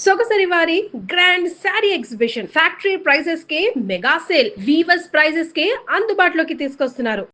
సొగసరి వారి grand sari exhibition factory prices కే mega sale weavers prices కే అందుబాటులోకి తీసుకొస్తున్నారు.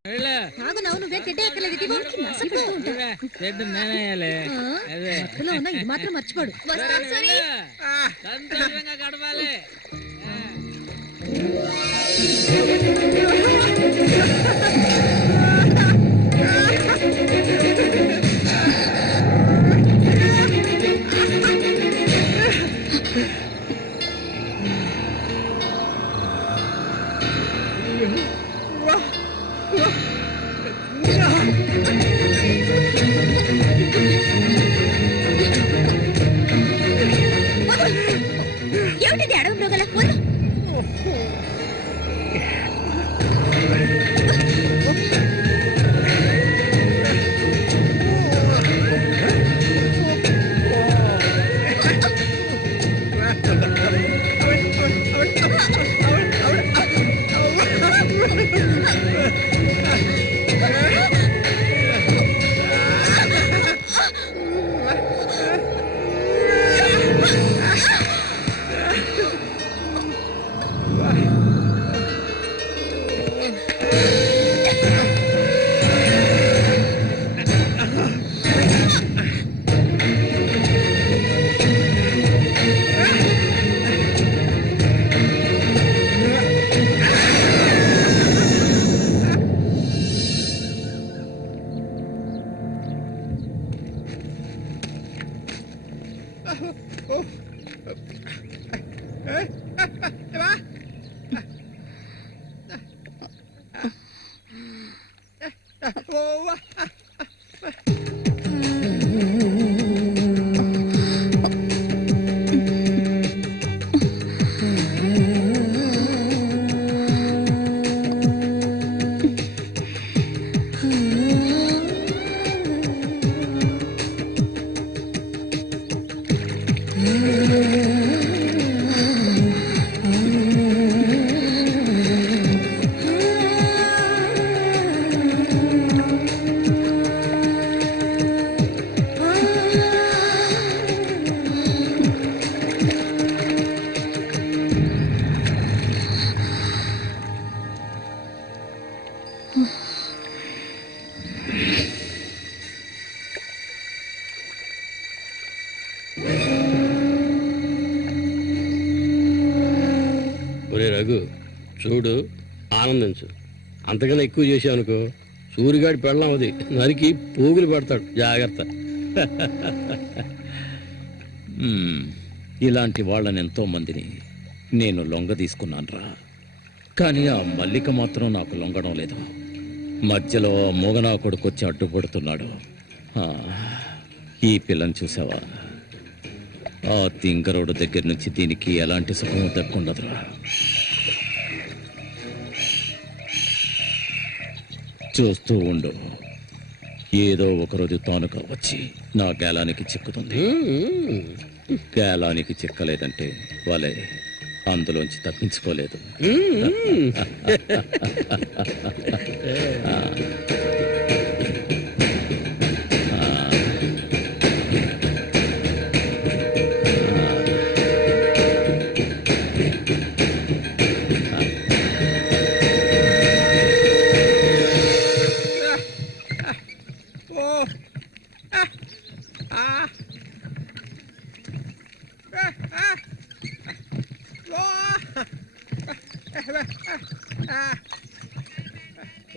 రఘు చూడు, ఆనందించు. అంతకన్నా ఎక్కువ చేసావు అనుకో సూరిగాడి పెళ్ళం అది నరికి పోగులు పెడతాడు. జాగ్రత్త. ఇలాంటి వాళ్ళని ఎంతో మందిని నేను లొంగ తీసుకున్నాను రా. కానీ ఆ మల్లిక మాత్రం నాకు లొంగడం లేదు. మధ్యలో మొగనా కొడుకు వచ్చి అడ్డుపడుతున్నాడు. ఈ పిల్లని చూసావా? ఆ తింకరోడు దగ్గర నుంచి దీనికి ఎలాంటి సుఖం దక్కుండదురా. చూస్తూ ఉండు, ఏదో ఒకరోజు తానుక వచ్చి నా గేలానికి చిక్కుతుంది. గేలానికి చిక్కలేదంటే వాళ్ళే అందులోంచి తప్పించుకోలేదు.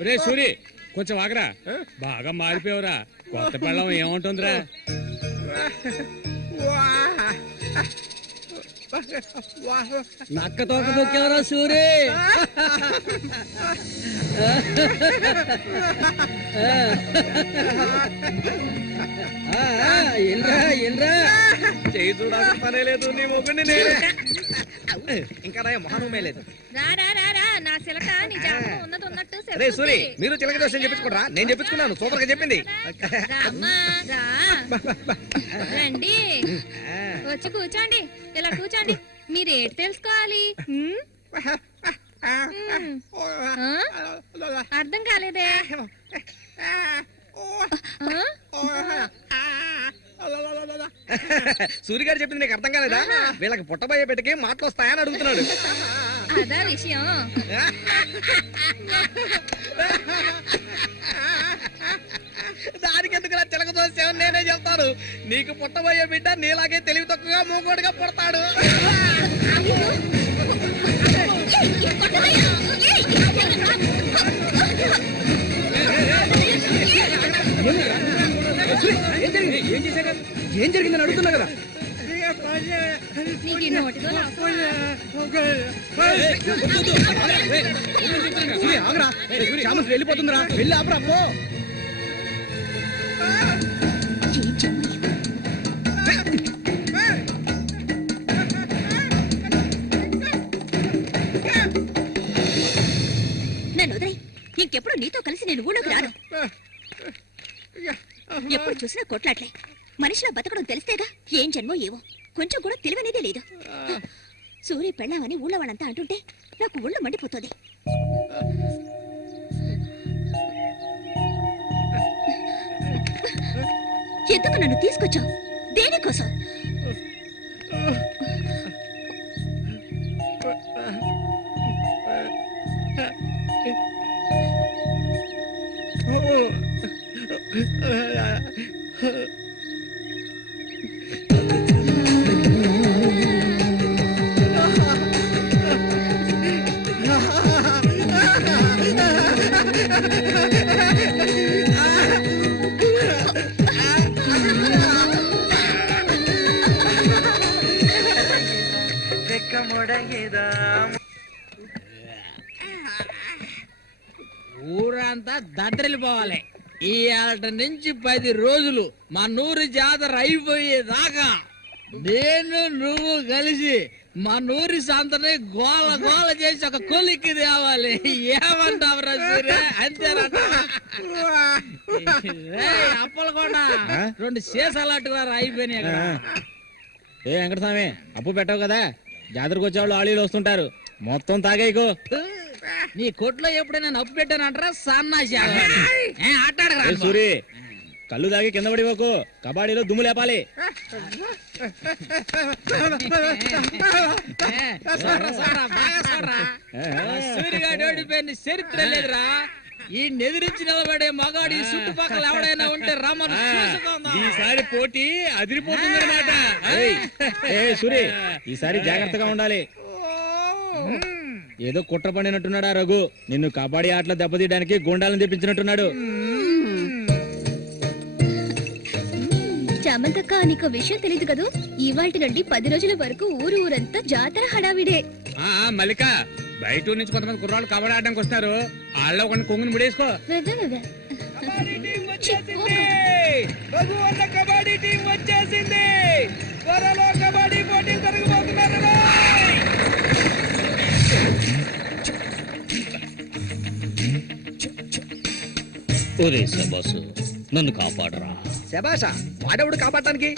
ఒరే సూరి, కొంచెం ఆగరా. బాగా మారిపోయావురా. కొత్త పెళ్ళం ఏముంటుందిరా? నక్క తోక దొక్కేవరా సూరి? చేయి చూడాల్సిన పనే లేదు. నీ మొగుడిని నేనే. ఇంకా మొహమే లేదు. సూరి, మీరు చిలక దోషం చెప్పించుకోరా? నేను చెప్పించుకున్నాను. సూపర్ గా చెప్పింది. రండి, వచ్చి కూర్చోండి. ఇలా కూర్చోండి. మీరు ఏంటి తెలుసుకోవాలి? అర్థం కాలేదే? సూర్య గారు చెప్పింది నీకు అర్థం కాలేదా? వీళ్ళకి పుట్టబోయే బిడ్డకి మాటలు వస్తాయని అడుగుతున్నాడు. అదా విషయం. దానికి ఎందుకు చిలక చూసావు? నేనే చెప్తాను. నీకు పుట్టబోయే బిడ్డ నీలాగే తెలివి తక్కువగా మూగోడుగా పుడతాడు. ఏం జరిగిందని అడుగుతున్నా కదా. నీకు ఈ నోటితో ఆగరా, వెళ్ళిపోతుందిరా, వెళ్ళి ఆపరా పో. నన్ను వదిలేయ్. ఇంకెప్పుడు నీతో కలిసి నేను ఊళ్ళోకి రాను. ఎప్పుడు చూసినా కొట్లాట్లే. మనిషిలా బతకడం తెలిస్తేగా. ఏం జన్మో ఏవో, కొంచెం కూడా తెలివనేదే లేదు. సూర్య పెళ్ళామని ఊళ్ళో వాళ్ళంతా అంటుంటే నాకు ఊళ్ళో మండిపోతుంది. ఎందుకు నన్ను తీసుకొచ్చావు? దేనికోసం? ఊరంతా దద్దరిల్లిపోవాలి. ఈ ఏట నుంచి 10 రోజులు మా నూరు జాతర అయిపోయేదాకా నేను నువ్వు కలిసి మా నూరి సంతని గోల గోల చేసి ఒక కొలిక్కి తేవాలి. ఏమంటావురా సూర్య? అంతేనట. అప్పలకొండ 2 సీసాలు అట్టుకున్నారు, అయిపోయినాయి. ఏ వెంకటస్వామి, అప్పు పెట్టావు కదా, జాతరకు వచ్చేవాళ్ళు ఆళీలు వస్తుంటారు, మొత్తం తాగేయకు. నీ కొట్లో ఎప్పుడైనా నప్పు పెట్టానంటారా? సన్నాసి సూరి, కళ్ళు తాగి కింద పడిపోకు, కబాడీలో దుమ్ము లేపాలి. సూర్యగాడు ఓడిపోయిన చరిత్ర లేదురా. ఈ నెదిరించి నిలబడే మగాడు ఈ చుట్టుపక్కల ఎవడైనా ఉంటే రమ్మను. ఈసారి పోటీ అదిరిపోతుందన్నమాట. సూరి, ఈసారి జాగ్రత్తగా ఉండాలి. ఏదో కుట్ర పడినట్టున్నాడా రఘు? నిన్ను కబడ్డీ ఆటలో దెబ్బతీయడానికి గుండాలను తెప్పించినట్టున్నాడు. చామంతక్క, నీకు విషయం తెలియదు కదూ? ఇవాల్టి నుండి 10 రోజుల వరకు ఊరంతా జాతర హడావిడే. మల్లిక, బయట నుంచి కొంతమంది కుర్రాళ్ళు కబడ్డీ ఆడడానికి వస్తారు. వాళ్ళలో కొన్ని కొంగుని ముడేసుకో. కబడ్డీ టీం వచ్చేసింది. త్వరలో కబడ్డీ పోటీ జరగబోతున్నారు. ఒరే శబాసు, నన్ను కాపాడరా. శబాషా? వాడెవడు కాపాడటానికి?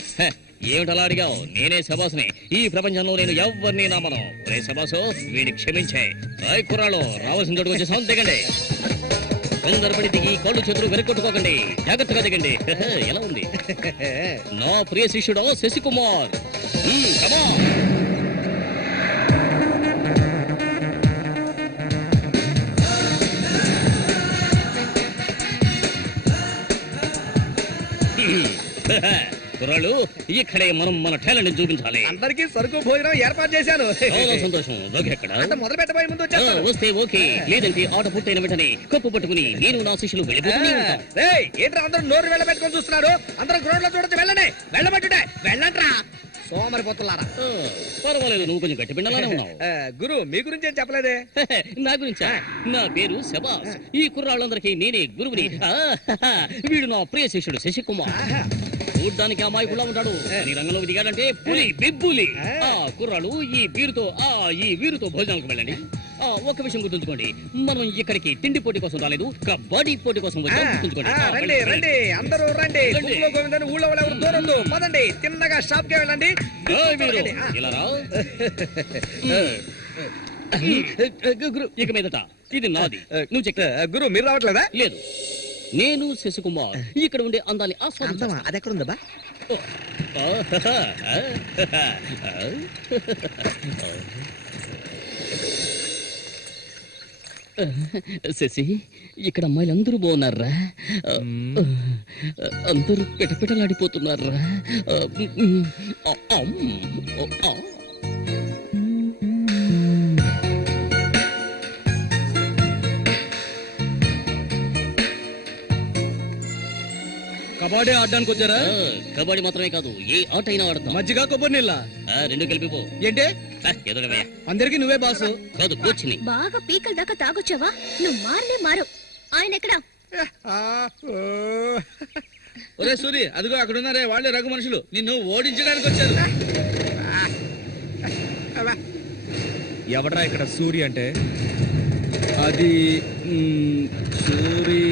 ఏమిటలా అడిగావు? నేనే శబాసుని. ఈ ప్రపంచంలో నేను ఎవరిని నమ్మను. ఒరే శబాసు, వీడిని క్షమించే. కుర్రాళ్ళు రావాల్సిన చోటుకు వచ్చేసాం, దిగండి. తొందరపడి దిగి కాళ్ళు చేతులు వెనకొట్టుకోకండి, జాగ్రత్తగా దిగండి. ఎలా ఉంది నా ప్రియ శిష్యుడు శశికుమార్? కుర్రాళ్ళు, ఇక్కడే మనం మన టాలెంట్ చూపించాలి. అందరికీ సరుకు భోజనం ఏర్పాటు చేశాను. చాలా సంతోషం. ఎక్కడ మొదలు పెట్టబోయే ముందు వస్తే ఓకే, లేదంటే ఆట పూర్తయిన వెంటనే కప్పు పట్టుకుని నేను నా శిష్యులు ఏంట్రా అందరూ నోరు వెళ్ళబెట్టుకొని చూస్తున్నారు? అందరూ గ్రౌండ్ లో చూడొచ్చు. వెళ్ళండి, వెళ్ళబెట్టుటే వెళ్ళంట్రా సోమరిపోతున్నారా. పర్వాలేదు, నువ్వు కొంచెం గట్టి పిండాలనే ఉన్నావు. గురు, మీ గురించి ఏం చెప్పలేదే? నా గురించా? నా పేరు శబాస్. ఈ కుర్రాళ్ళందరికీ నేనే గురువుని. వీడు నా ప్రియ శిష్యుడు శశికుమార్. చూడ్డానికి అమాయకులా ఉంటాడు, నీ రంగంలోకి దిగాడంటే పులి బిబ్బులి. కుర్రాళ్ళు, ఈ వీరుతో భోజనాలకు వెళ్ళండి. ఒక విషయం గుర్తుంచుకోండి, మనం ఇక్కడికి తిండి పోటీ కోసం రాలేదు, కబడ్డీ పోటీ కోసం వచ్చాం. రండి రండి, అందరూ రండి. గోవిందని ఊళ్ళో ఎవరు దూరద్దు. పదండి, తిన్నగా షాప్ కి వెళ్ళండి. ఇలా రా. ఇక మీదట ఇది నాది. నువ్వు చెక్. గురు, మీరు రావట్లేదా? లేదు, నేను శశికుమార్ ఇక్కడ ఉండే అందాన్ని అందమా అది ఎక్కడ ఉందా? శశి ఇక్కడ అమ్మాయిలు అందరూ బాగున్నారా? అందరూ పిటపిటలాడిపోతున్నారా? కబడ్డీ ఆడడానికి వచ్చారా? కబడ్డీ మాత్రమే కాదు, ఏ ఆట అయినా ఆడతాం. మజ్జిగ కొబ్బరి నీళ్ళ రెండు కలిపిపో. ఏంటి? ఏదో అందరికి నువ్వే బాసు కాదు, కోచ్ని. బాగా పీకల దాకా తాగొచ్చావా? నువ్వు మారు ఆయన ఎక్కడా? ఒరే సూరి, అదిగో అక్కడ ఉన్నారే వాళ్ళే రఘు మనుషులు, నిన్ను ఓడించడానికి వచ్చారు. ఎవడరా ఇక్కడ సూరి అంటే? అది సూరి.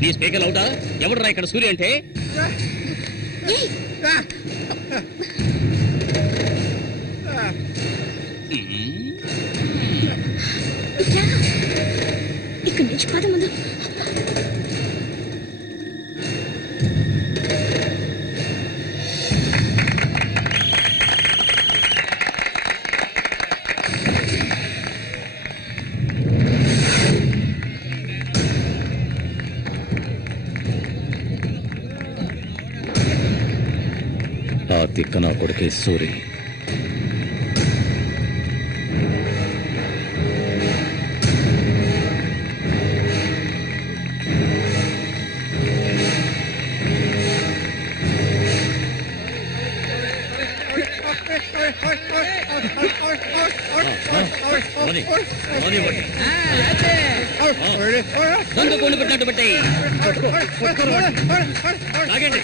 నీ స్పీకర్ అవుతా? ఎవడరా ఇక్కడ సూర్య అంటే? ఇక్కడి నుంచి పద ముందు. ఆ తిక్క నా కొడుకే సూరి. దొంగ కోళ్ళు పెట్టినట్టు పెట్టే ఆగండి.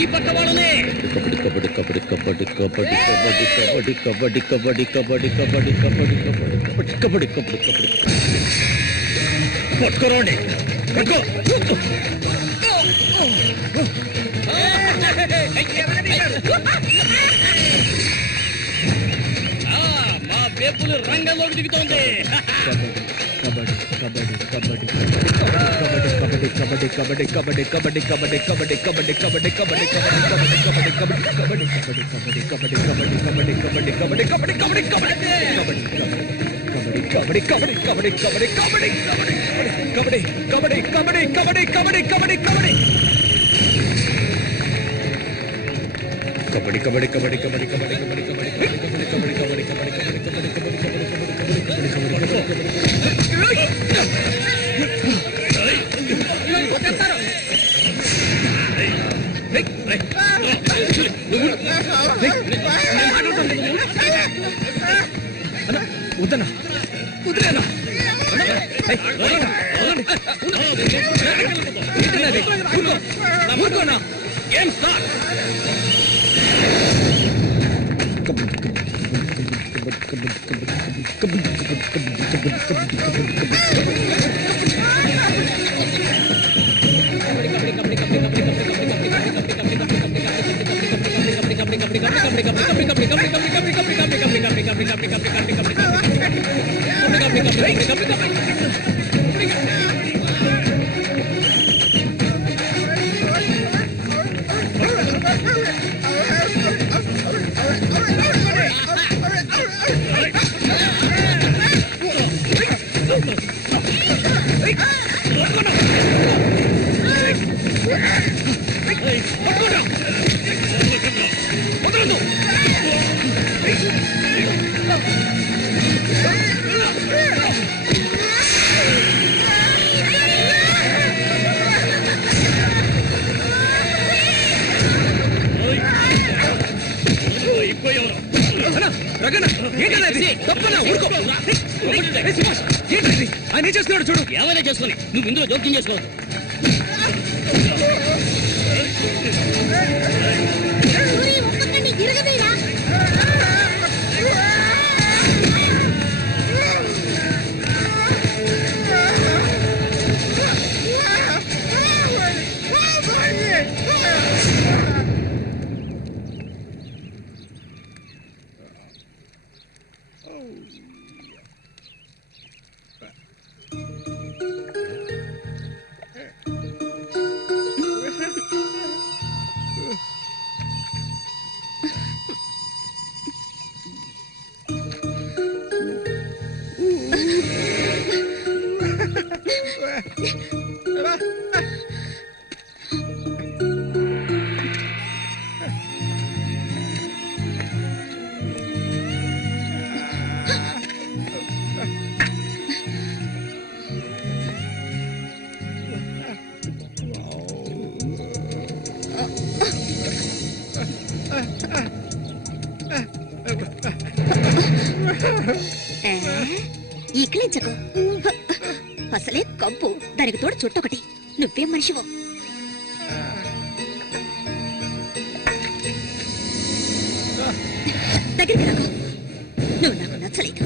ఈ పక్క వాళ్ళనే పట్టుకోరండి. మా బేపులు రంగంలోకి దిగుతోంది. ఏం సార్ ఆయన చేస్తున్నాడు చూడు. ఏమైనా చేసుకొని నువ్వు ఇందులో జోక్యం చేసుకోవద్దు. ఇక్కిలించకు, అసలే కంపు, దానికి తోడు చుట్టొకటి. నువ్వేం మనిషివో. దగ్గరికి రాకు, నువ్వు నాకు నచ్చలేదు.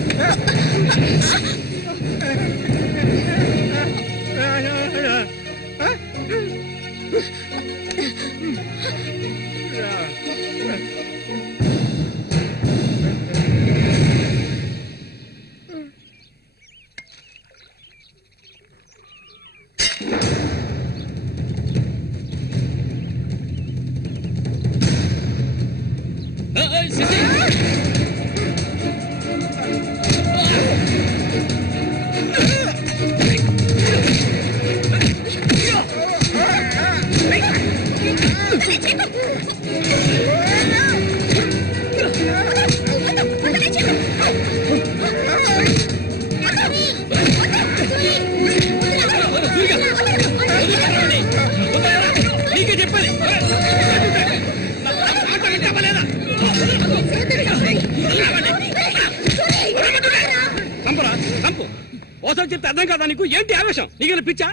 ఓసారి చెప్తే అర్థం కాదా నీకు? ఏంటి ఆవేశం? నీకు పిచ్చా?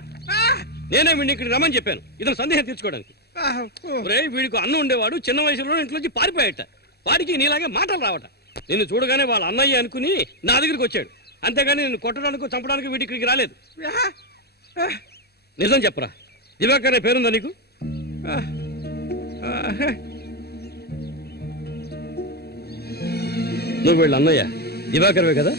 నేనే వీడిని ఇక్కడ రమ్మని చెప్పాను ఇతను సందేహం తీర్చుకోవడానికి. వీడికి అన్న ఉండేవాడు, చిన్న వయసులో ఇంట్లోంచి పారిపోయాట. వాడికి నీలాగే మాటలు రావట. నిన్ను చూడగానే వాళ్ళ అన్నయ్య అనుకుని నా దగ్గరికి వచ్చాడు. అంతేగాని నిన్ను కొట్టడానికి చంపడానికి వీడి ఇక్కడికి రాలేదు. నిజం చెప్పరా, దివాకర్ అనే పేరుందా నీకు? నువ్వు వీళ్ళ అన్నయ్య దివాకర్వే కదా?